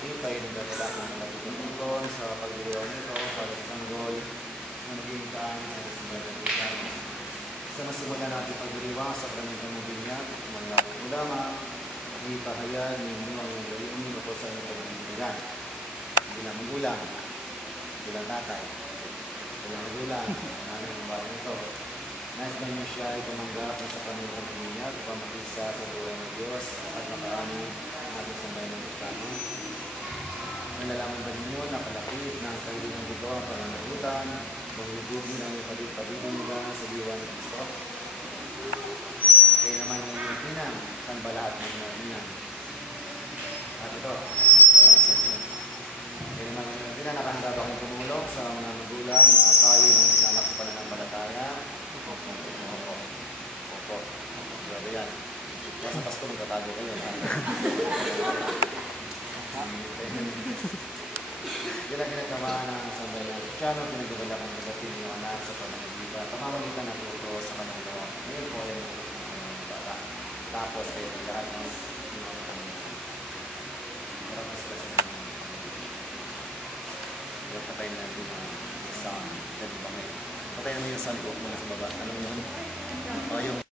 matipay na dadala ng natutulong sa pagdiriwang nito para sa sanggol na maging kaan sa kasunod ng ikan. Sa nasimulan natin pagdiriwang sa pramintang ng binyag, mga ulama, ipahayan ninyo ang gayon ako sa inyong pagbibigan. Bilang magulang, bilang tatay, bilang magulang, namin ang bagay ito. Nais na niyo siya ay tumanggap na sa pamilya ng binyag upang makisa sa buhay ng Diyos at makarami natin sa bayan ng Kristiyano. Nalalaman ba ninyo na kalakit na ang kahilingan dito ang pananagutan, maghihugin ang ipagpapagin nila sa diwa ng Kristo? Kaya naman yung inang, saan ba lahat ng mga inang? At ito, kaya naman yung inang, nakahanda ba kong tumulong sa mga magulang na akayin ng inanak sa pananampalataya? Opo. Grabe yan. Kaya sa Pasko magkatago kayo. Yan ang ginagawa ng sandalan. Kristiyano, pinagdadala kang magating ng anak sa pananagitan. Pamamagitan ng tuto sa kanyang gawa. Ngayon po ay bata. Tapos ay lahat ng mga pamilya. Marami sila sa mga. Kaya patay na natin ang isang. Patayin mo yung sun ko muna sa baba. Ano yun?